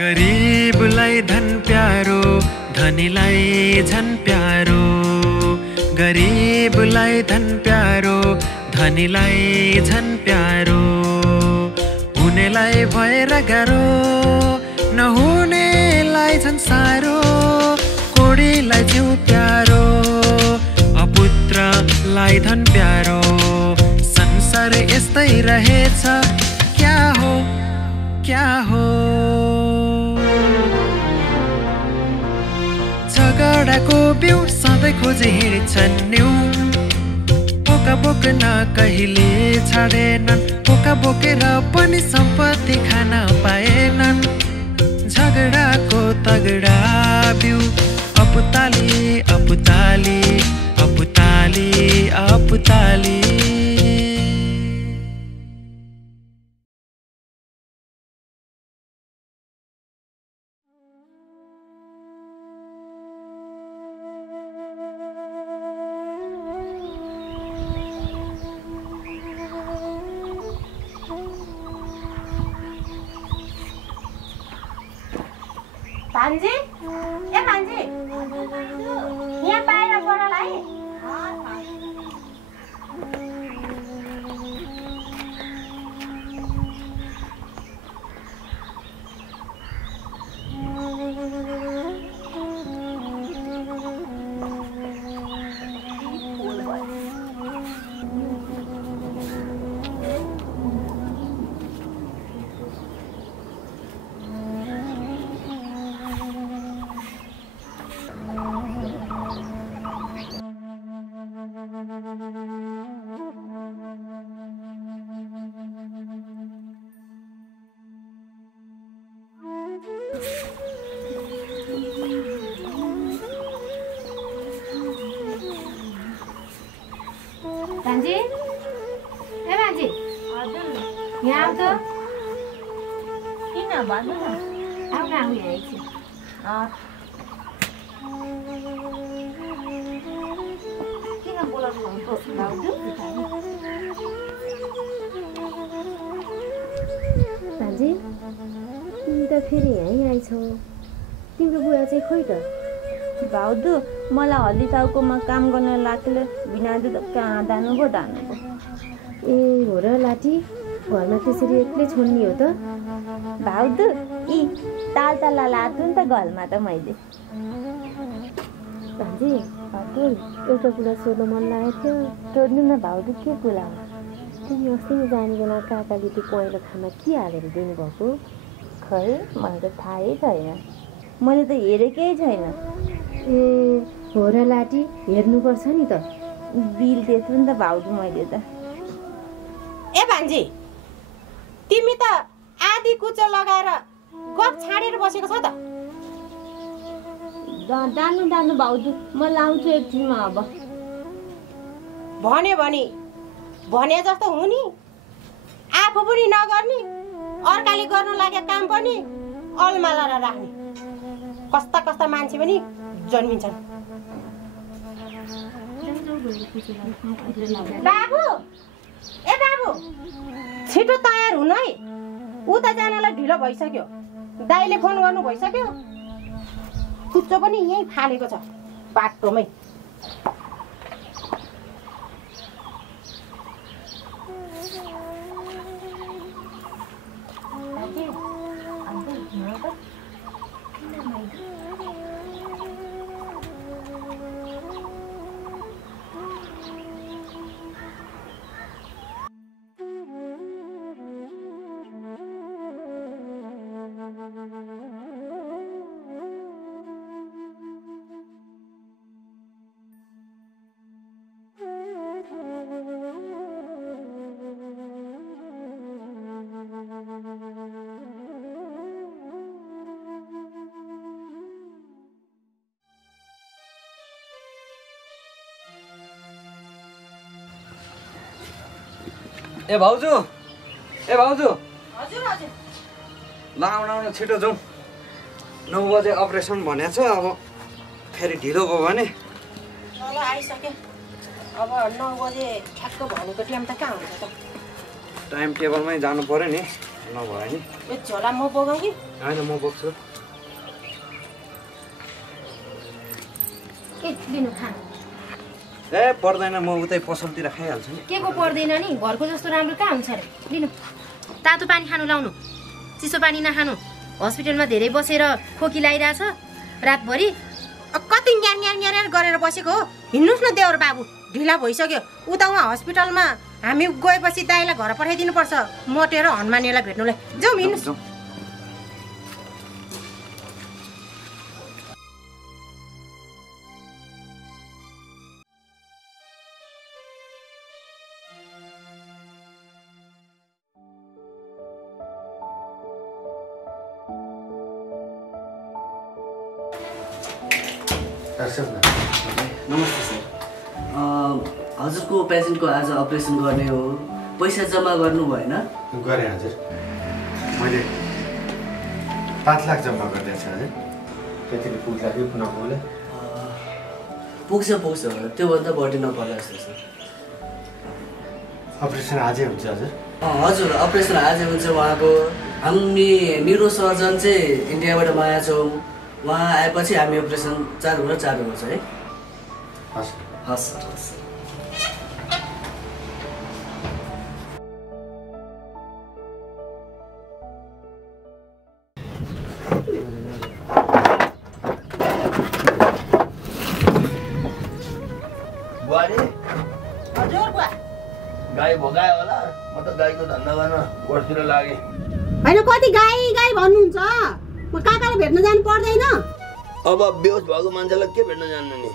गरीबलाई धन प्यारो धनीलाई झन प्यारो गरीबलाई धन प्यारो धनीलाई झन प्यारो हुनेलाई भएर गाह्रो नहुनेलाई झन साह्रो कोडीलाई जिउ प्यारो अपुत्रलाई धन प्यारो संसार यस्तै रहेछ क्या हो झगडाको बिउ सधैँ खोजी हिँड्छन् न्यू पोका बोक्न कहिले छाडेनन् पोका बोकेर पनि सम्पत्ति खान पाएनन् झगडाको तगडा बिउ अपुताली अपुताली अपुताली अपुताली भान्जी ए भान्जी यहाँ बाहिर छोरालाई भान्जी ए भान्जी यहाँ आऊ त किन भन्नु न आऊ न आऊ यहाँ एकछिन किन बोलाउनु भएको भाउजू भान्जी तिमी त फेरि यहीँ आइछौ तिम्रो बुवा चाहिँ खोइ त भाउजू मलाई हल्दी टाउकोमा काम गर्न लाग्थ्यो बिना दुध कहाँ दानु पो ए हो र लाठी घरमा त्यसरी एक्लै छोड्ने हो त भाउजू यी ताल ताल लाथु नि त घरमा त मैले भान्जी हजुर एउटा कुरा सोध्न मन लागेको थियो सोध्नु न भाउजू के कुरा हो तिमी अस्ति नै जानिकन काकाले त्यो पहेँलो खाना के हालेर दिनुभएको खै मलाई त थाहै छैन मैले त हेरेकै छैन ए हो र लाठी हेर्नुपर्छ नि त बिल दिएको नि त भाउजू मैले त ए भान्जी तिमी त आधी कुचो लगाएर गफ छाडेर बसेको छ त जानु भाउजू म लाउँछु एकछिनमा अब भन्यो भने जस्तो हुने आफू पनि नगर्ने अर्काले गर्नु लागेको काम पनि अलमाला राख्ने कस्ता मान्छे पनि जन्मिन्छन् बाबु ए बाबु छिटो तयार हुनु है उता जानलाई ढिलो भइसक्यो दाइले फोन गर्नु भइसक्यो कुच्चो पनि यहीँ फालेको छ बाटोमै ए भाउजू हजुर ल आउन छिटो जाउँ 9 बजे अपरेसन भनेको छ अब फेरि ढिलो भयो भने ल आइसक्यो अब 9 बजे ठ्याक्क भनेको टाइम त कहाँ हुन्छ त टाइम टेबलमै जानु पर्यो नि नभए नि ए झोला म बोकाउँ कि होइन म बोक्छु ए लिनु खानु ए पर्दैन म उतै पसलतिर खाइहाल्छु नि के को पर्दैन नि घरको जस्तो राम्रो कहाँ हुन्छ अरे लिनु तातो पानी खानु लाउनु चिसो पानी नखानु हस्पिटलमा धेरै बसेर खोकी लागिरहेछ रातभरि कति न्यार न्यार न्यार गरेर बसेको हो हिँड्नुहोस् न देवर बाबु ढिला भइसक्यो उता उहाँ हस्पिटलमा हामी गएपछि दाइलाई घर पठाइदिनुपर्छ मटेर हनुमानेलाई भेट्नुलाई जाउँ हिँड्नुहोस् नमस्ते सर हजुरको पेसेन्टको आज अपरेसन गर्ने हो पैसा जम्मा गर्नु भएन गरेँ हजुर मैले 5 लाख जम्मा गरिदिएको छु हजुर त्यतिले पुग्ला कि नपुग्ला पुग्छ त्योभन्दा बढी नपर्ला जस्तो छ अपरेसन आजै हुन्छ हजुर हजुर अपरेसन आजै हुन्छ उहाँको हामी न्युरो सर्जन चाहिँ इन्डियाबाट आएका छौँ उहाँ आएपछि हामी अपरेसन चालु गर्छ है हस् हस् हस् गाई भगायो होला म त गाईको धन्दा गर्न गोठतिर लागेँ होइन कति गाई गाई भन्नुहुन्छ म काकालाई भेट्न जानु पर्दैन अब बेहोस भएको मान्छेलाई के भेट्न जान्नु नि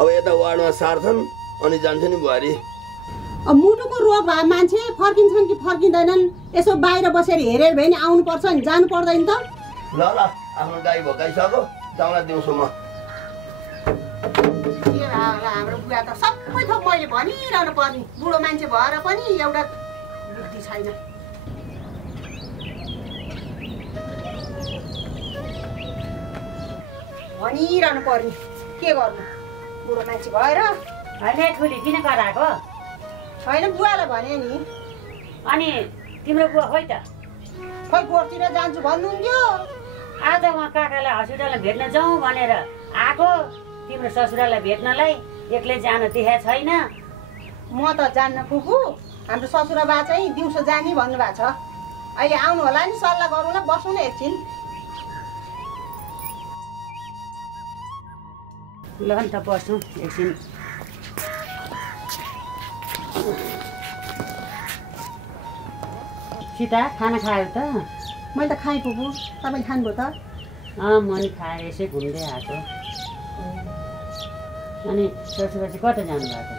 अब यता वार्डमा सार्छन् अनि जान्छ नि बुहारी मुटुको रोग भए मान्छे फर्किन्छन् कि फर्किँदैनन् यसो बाहिर बसेर हेरेर भए नि आउनुपर्छ नि जानु पर्दैन त ल आफ्नो गाई भगाइसक्यो जाउँला दिउँसो म हाम्रो बुवा त सबै थोक मैले भनिरहनु पर्ने बुढो मान्छे भएर पनि एउटा बुद्धि छैन भनिरहनु पर्ने के गर्नु बुढो मान्छे भएर होइन ठुली किन कराएको होइन बुवालाई भने नि अनि तिम्रो बुवा खोइ त खोइ गोठतिर जान्छु भन्नुहुन्थ्यो आज उहाँ काकालाई हस्पिटलमा भेट्न जाउँ भनेर आएको तिम्रो ससुरालाई भेट्नलाई एक्लै जान देखाएको छैन म त जान्न फुपू हाम्रो ससुरा बा चाहिँ दिउँसो जाने भन्नुभएको छ अहिले आउनु होला नि सल्लाह गरौँ न बसौँ न एकछिन ल नि त बसौँ एकछिन सीता खाना खायो त मैले त खाएँ फुपू तपाईँले खानुभयो त म नि खाएर यसै घुम्दै आएको अनि ससुरा चाहिँ कता जानुभएको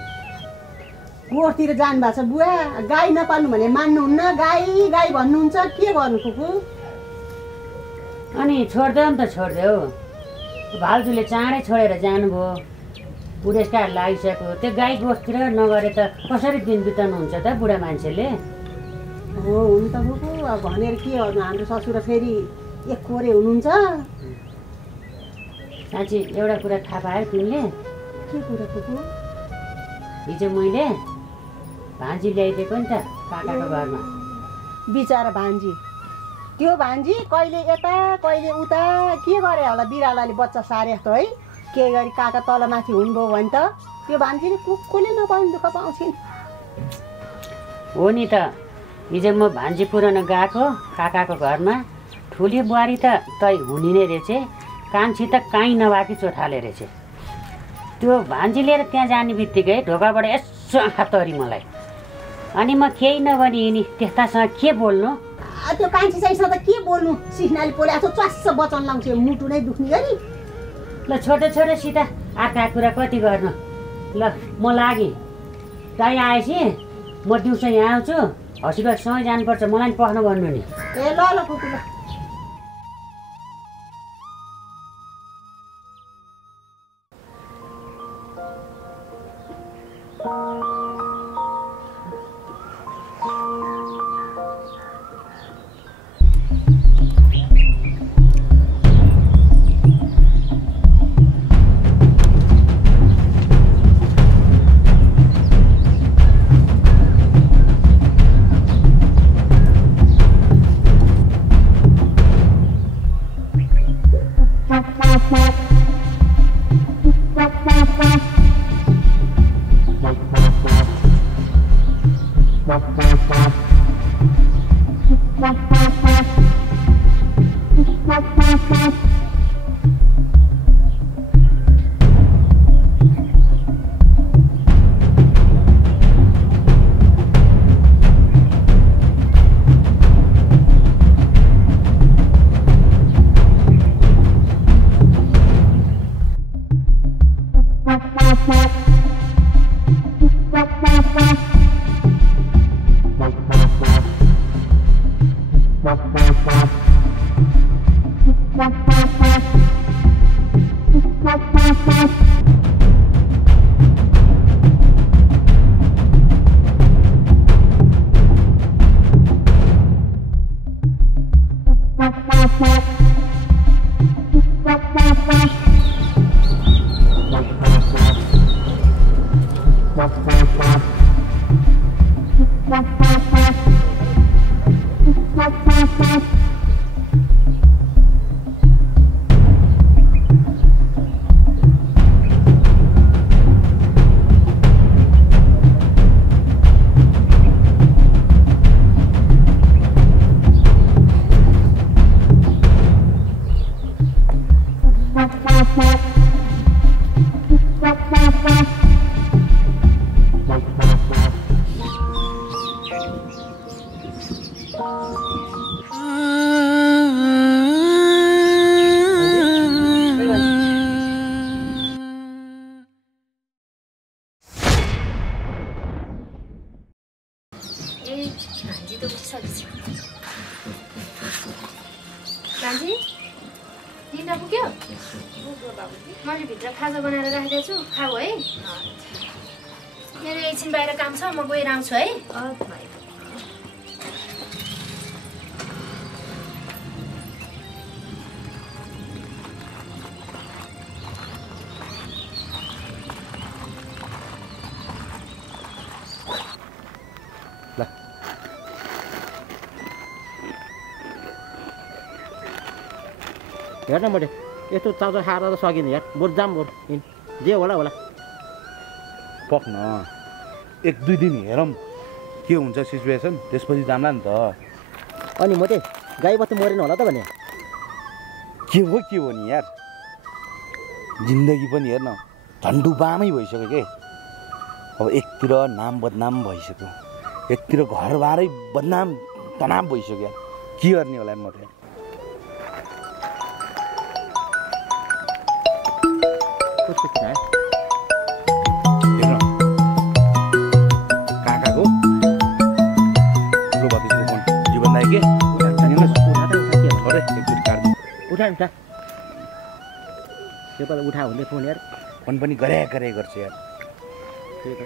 गोठतिर जानुभएको छ बुवा गाई नपाल्नु भने मान्नुहुन्न गाई गाई भन्नुहुन्छ के गर्नु फुपू अनि छोड्देऊ नि त छोडिदेऊ भाउजूले चाँडै छोडेर जानुभयो बुढेसकाल लागिसक्यो त्यो गाई गोठतिर नगरे त कसरी दिन बिताउनुहुन्छ त बुढा मान्छेले हो हुनु त फुपू अब भनेर के गर्नु हाम्रो ससुरा फेरि एक कोरे हुनुहुन्छ साँच्ची एउटा कुरा थाहा पायो तिमीले के कुरा फुपू हिजो मैले भान्जी ल्याइदिएको नि त काकाको घरमा बिचरा भान्जी त्यो भान्जी कहिले यता कहिले उता के गरे होला बिरालाले बच्चा सारे जस्तो है के गरी काका तलमाथि हुनुभयो भने त त्यो भान्जीले कुकुरले नपाउने दुःख पाउँछिन् हो नि त हिजो म भान्जी पुरानो गएको काकाको घरमा ठुली बुहारी त तै हुने नै रहेछ कान्छी त काहीँ नभएकी चोठाले रहेछ त्यो भान्जी लिएर त्यहाँ जाने बित्तिकै ढोकाबाट यसो आँखा तरी मलाई अनि म केही नभनी हिँडी त्यस्तासँग के बोल्नु त्यो कान्छी चाहिँ सधैँ के बोल्नु सिस्नाले पोलेको च्वास्स वचन लाउँछ मुटु नै दुख्ने गरी ल छोटो सीता आका कुरा कति गर्नु ल म लागेँ दाइ आएपछि म दिउँसो यहाँ आउँछु हस्पिटलसँगै जानुपर्छ मलाई पनि पख्न भन्नु नि ए ल ल फुपू ल मैले भित्र खाजा बनाएर राखेको छु खाऊ है मेरो एकछिन बाहिर काम छ म गएर आउँछु है हेर न मैले यस्तो चाउचाउ खाएर त सकिने यार बरु जाम बरु जे होला पक्न 1-2 दिन हेरौँ के हुन्छ सिचुएसन त्यसपछि जाम्ला नि त अनि म चाहिँ गाई बस्तु मरेन होला त भने के हो नि यार जिन्दगी पनि हेर्न झन्डु बामै भइसक्यो के अब एकतिर नाम बदनाम भइसक्यो एकतिर घरबारै बदनाम तनाव भइसक्यो के गर्ने होला म त काकाको ठुलो भतिजको फोन जीवन दाइ के उठा त्यो बेला उठा हुने फोन यार फोन पनि गरे गर्छ यार त्यही त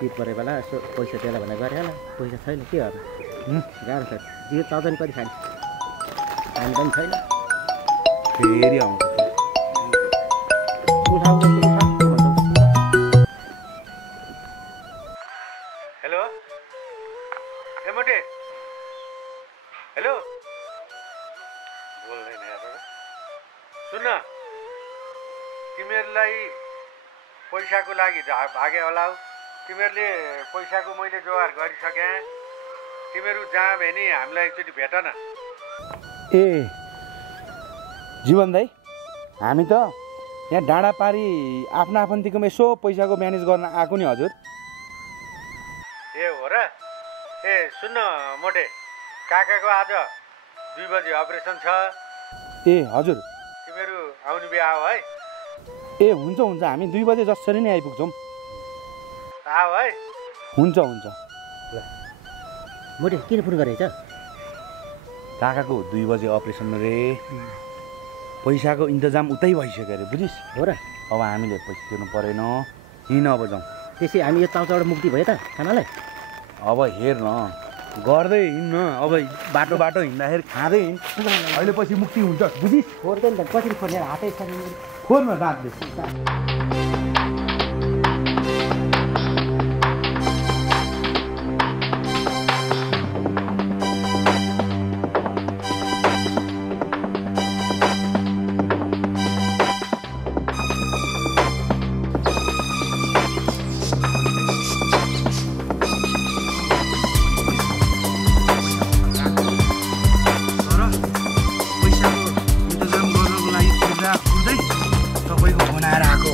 पिट परे बेला यसो पैसा त्यसलाई भनेर गरे होला पैसा छैन के गर्नु गाह्रो छ जे चाउचाउ कति खाने पानी पनि छैन फेरि आउँछ हेलो एमोटे हेलो बोल्दैन यार सुन तिमीहरूलाई पैसाको लागि भागे होला तिमीहरूले पैसाको मैले जोगाड गरिसकेँ तिमीहरू जहाँ भने हामीलाई एकचोटि भेट न ए जीवन दाइ हामी त यहाँ डाँडा पारी आफ्नो आफन्तीकोमा यसो पैसाको म्यानेज गर्न आएको नि हजुर ए हो र ए सुन्न मोटे काकाको आज 2 बजे अपरेसन छ ए हजुर तिमीहरू आउनु बे आऊ है ए हुन्छ हामी 2 बजे जसरी नै आइपुग्छौँ आऊ है हुन्छ ल मोटे किन फोन गरेछ काकाको 2 बजे अपरेसन रे पैसाको इन्तजाम उतै भइसक्यो अरे बुझिस् हो र अब हामीले पैसा तिर्नु परेन हिँड अब जाउँ त्यसै हामी यो चाउचाउबाट मुक्ति भयो त खानालाई अब हेर न गर्दै हिँड्न अब बाटो हिँड्दाखेरि खाँदै हिँड अहिले पछि मुक्ति हुन्छ बुझिस् फोर्दैन त कसरी फोर्ने हातै छ फोर्न दाँतले तपाईँको बनाएर आएको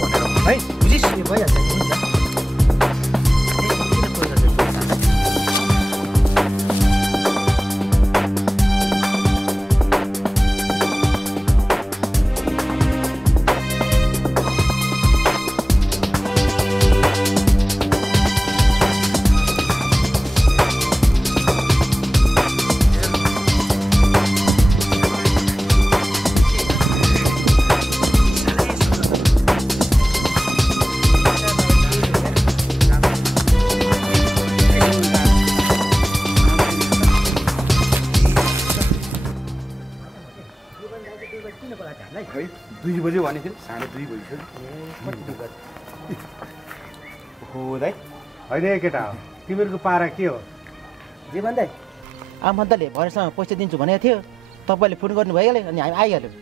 राति हामीलाई खै 2 बजे भनेको थिएँ 2:30 भइसक्यो हो दाइ होइन केटा हो तिमीहरूको पारा के हो जीवन दाइ आमन्तले भरेसँग पैसा दिन्छु भनेको थियो तपाईँले फोन गर्नु भइहाल्यो अनि हामी आइहाल्यौँ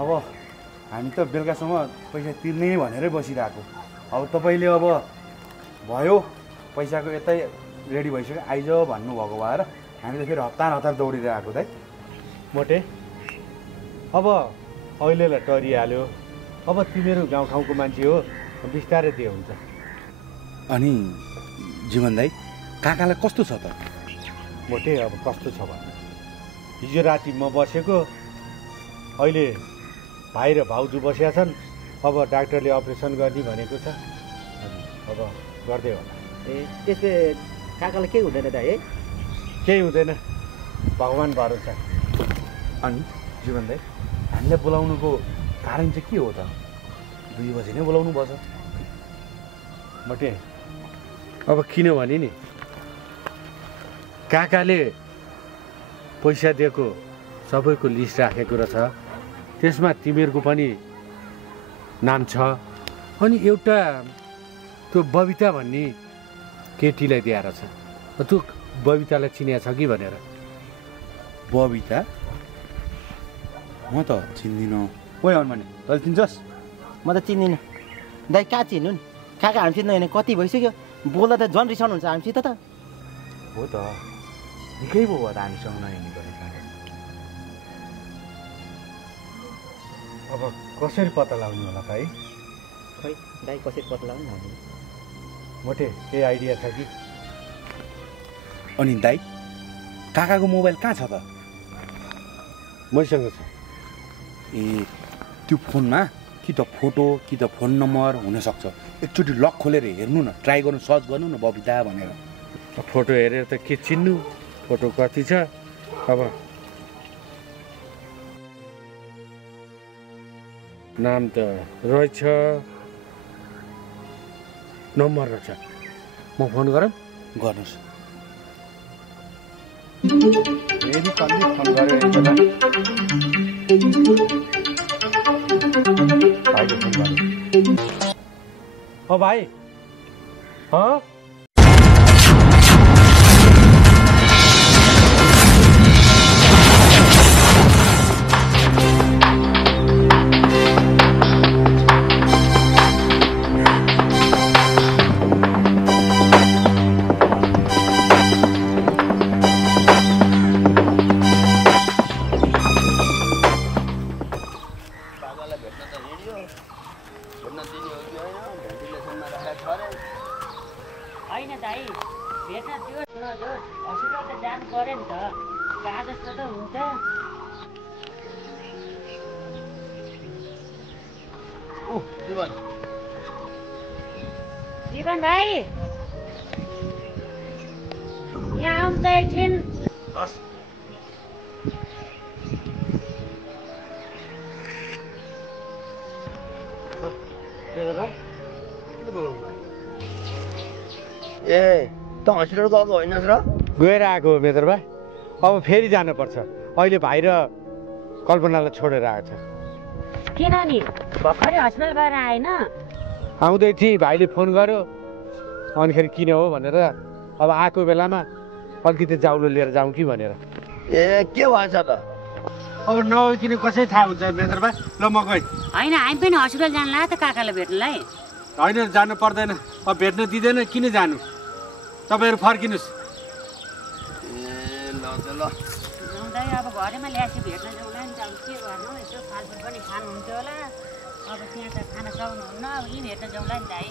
अब हामी त बेलुकासम्म पैसा तिर्ने भनेरै बसिरहेको अब तपाईँले अब भयो पैसाको यतै रेडी भइसक्यो आइज भन्नुभएको भएर हामी त फेरि हतार दौडिरहेको दाइ मोटे अब अहिलेलाई टरिहाल्यो अब तिमीहरू गाउँठाउँको मान्छे हो बिस्तारै दिए हुन्छ अनि जीवन दाइ काकालाई कस्तो छ त मोटे अब कस्तो छ भन्नु हिजो राति म बसेको अहिले भाइ र भाउजू बसेका छन् अब डाक्टरले अपरेसन गर्ने भनेको छ अब गर्दै होला ए त्यसले काकालाई केही हुँदैन दाइ है केही हुँदैन भगवान् भरोसा अनि जीवन दाइ हामीलाई बोलाउनुको कारण चाहिँ के हो त 2 बजे नै बोलाउनु पर्छ मोटे अब किनभने नि काकाले पैसा दिएको सबैको लिस्ट राखेको रहेछ त्यसमा तिमीहरूको पनि नाम छ अनि एउटा त्यो बबिता भन्ने केटीलाई दिएर छ त्यो बबितालाई चिनिया छ कि भनेर बबिता म त चिन्दिनँ ओइ हनुमाने तैँले चिन्छस् म त चिन्दिनँ दाइ कहाँ चिन्नु नि काका हामीसित नहेर्ने कति भइसक्यो बोल्दा त झन् रिसाउनुहुन्छ हामीसित त हो त निकै भयो त हामीसँग नहेर्ने गरेको अब कसरी पत्ता लगाउने होला त है खै दाइ कसरी पत्ता लगाउनु हामी मोटे केही आइडिया छ कि अनि दाइ काकाको मोबाइल कहाँ छ त मैसँग छ ए त्यो फोनमा कि त फोटो कि त फोन नम्बर हुनसक्छ एकचोटि लक खोलेर हेर्नु न ट्राई गर्नु सर्च गर्नु न बबिता भनेर फोटो हेरेर त के चिन्नु फोटो कति छ अब नाम त रहेछ नम्बर रहेछ म फोन गरौँ गर्नुहोस् फेरि कहिले फोन गरेँ एकजना भाइले फोन गरेँ भाइ होइन दाइ भेट्न त्यो नजोस् हस्पिटल त जानु पऱ्यो नि त कहाँ जस्तो त हुन्छ जीवन भाइ यहाँ आउनु त एकछिन ए त हस्पिटल गएको होइनस् र गएर आएको हो मेजर भाइ अब फेरि जानुपर्छ अहिले भाइ र कल्पनालाई छोडेर आएको छ किन नि भर्खरै हस्पिटल गएर आएन आउँदै थिएँ भाइले फोन गर्यो अनिखेरि किन हो भनेर अब आएको बेलामा अलिकति जाउलो लिएर जाउँ कि भनेर ए के भएछ त अब नकिन कसै थाहा हुन्छ मेजर भाइ ल म गएँ होइन हामी पनि हस्पिटल जानु लाग्यो त काकालाई भेट्नलाई होइन जानु पर्दैन अब भेट्न दिँदैन किन जानु तपाईँहरू फर्किनुहोस् ए ल ल जाउँदै अब घरैमा ल्यासी भेट्न जाउँला नि त अब के गर्नु यसो फालफुल पनि खानुहुन्छ होला अब त्यहाँ त खान सक्नुहुन्न अब यहीँ भेट्न जाउँला नि दाइ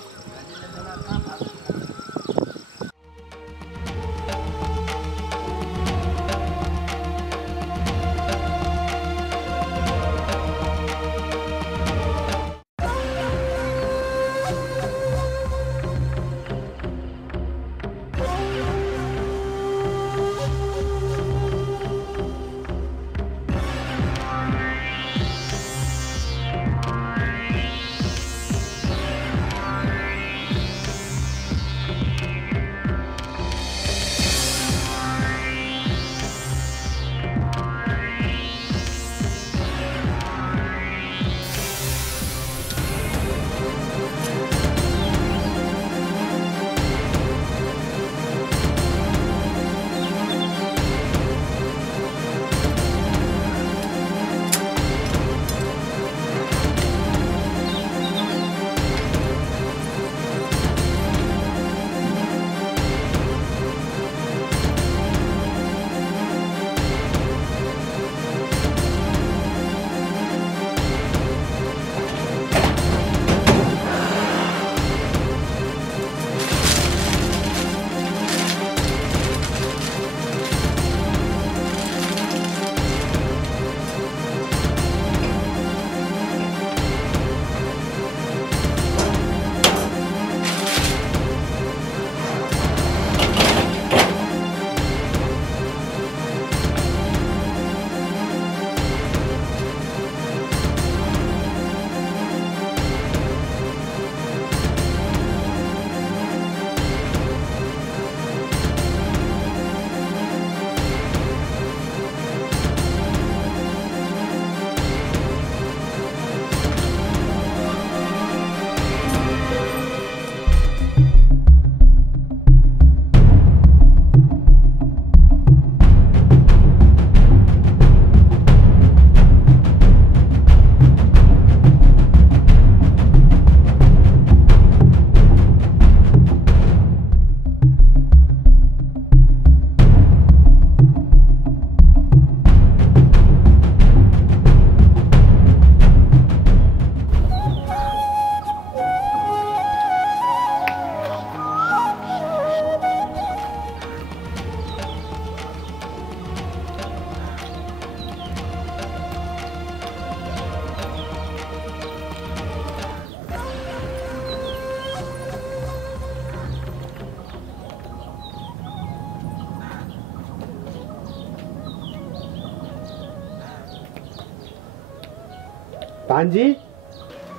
भान्जी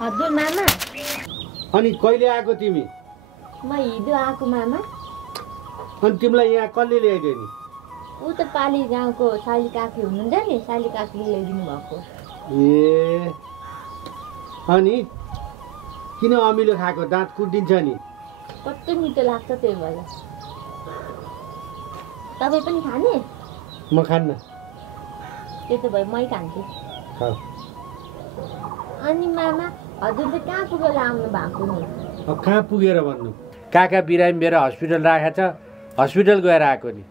हजुर मामा अनि कहिले आएको तिमी म हिजो आएको मामा अनि तिमीलाई यहाँ कसले ल्याइदियो नि ऊ त पाली गाउँको साली काकी हुनुहुन्छ नि साली काकीले ल्याइदिनु भएको ए अनि किन अमिलो खाएको दाँत कुटिन्छ नि कस्तो मिठो लाग्छ त्यही भएर तपाईँ पनि खाने म खान्न त्यसो भए मै खान्छु खाऊ अनि मामा हजुर चाहिँ कहाँ पुगेर आउनु भएको नि अब कहाँ पुगेर भन्नु काका बिरामी मेरो हस्पिटल राखेको छ हस्पिटल गएर आएको नि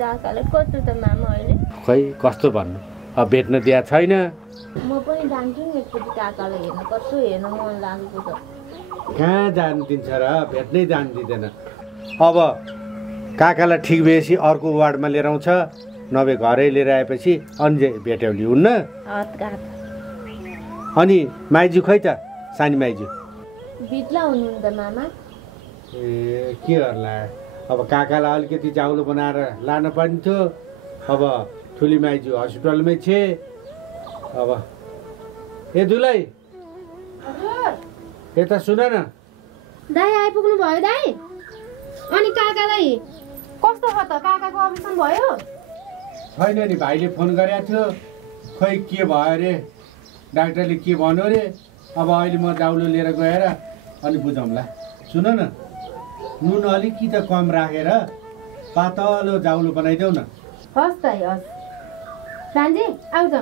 काकालाई कस्तो त मामा अहिले खै कस्तो भन्नु अब भेट्न दिया छैन म पनि जान्छु नि एकचोटि काकालाई हेर्न कस्तो हेर्न मन लागेको छ कहाँ जानु दिन्छ र भेट्नै जानु दिँदैन अब काकालाई ठिक भएपछि अर्को वार्डमा लिएर आउँछ नभए घरै लिएर आएपछि अन्जे भेट्याउली हुन्न अनि माइजू खै त सानी माइजू बित्ला हुनुहुन्छ मामा ए के गर्ला अब काकालाई अलिकति चाउलो बनाएर लान पर्ने थियो अब ठुली माइजू हस्पिटलमै छे अब ए दुलै यता सुन न दाइ आइपुग्नु भयो दाइ अनि काकालाई कस्तो छ त काकाको अपरेसन भयो छैन नि भाइले फोन गरेको थियो खै के भयो अरे डाक्टरले के भन्यो अरे अब अहिले म दाउलो लिएर गएर अनि बुझौँला सुन न नुन अलिकति कम राखेर पातलो दाउलो बनाइदेऊ न हस् दाइ हस् भान्जी आउँछ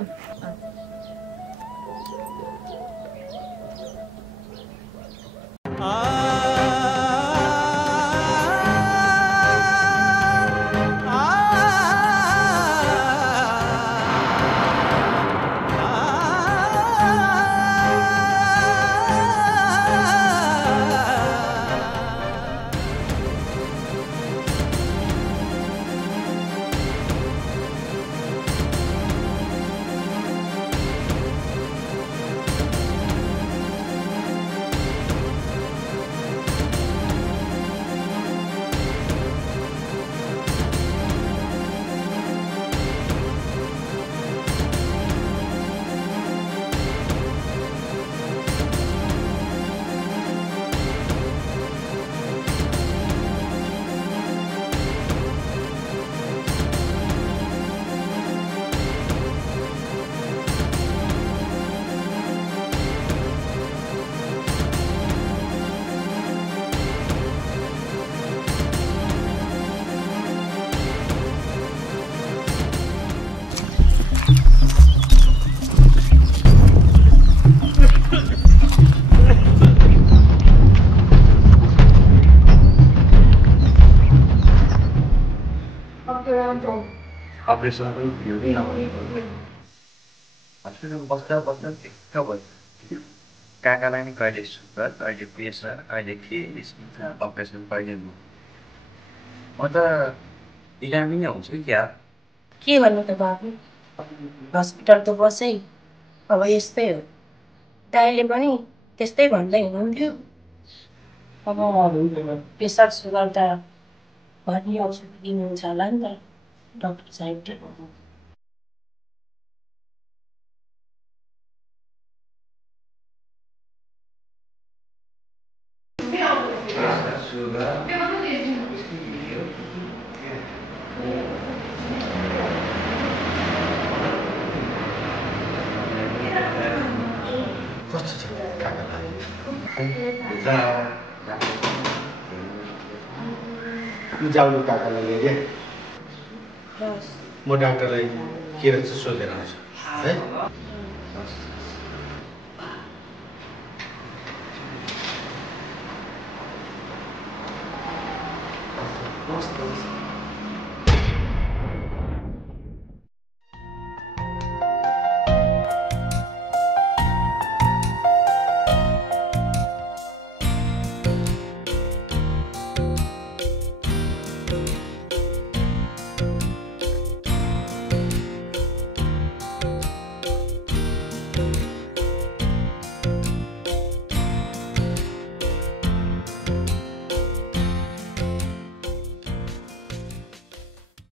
अपरेसन पनि भिउनै नभने हस्पिटल बस्दा बस्दा ढिक्क भयो काकालाई नि कहिले सुगर कहिले प्रेसर कहिले के अपरेसन कहिले म त बिरामी नै हुन्छु क्या के भन्नु त बाबु हस्पिटल त बसै अब यस्तै हो दाइले पनि त्यस्तै भन्दै हुनुहुन्थ्यो अब प्रेसर सुगर त भन्ने औषधि दिनुहुन्छ होला नि त डक्टर साहेबले कस्तो छ काकालाई जाउनु काकालाई लिएर म डाक्टरलाई के रहेछ सोधेर आउँछु है कस्तो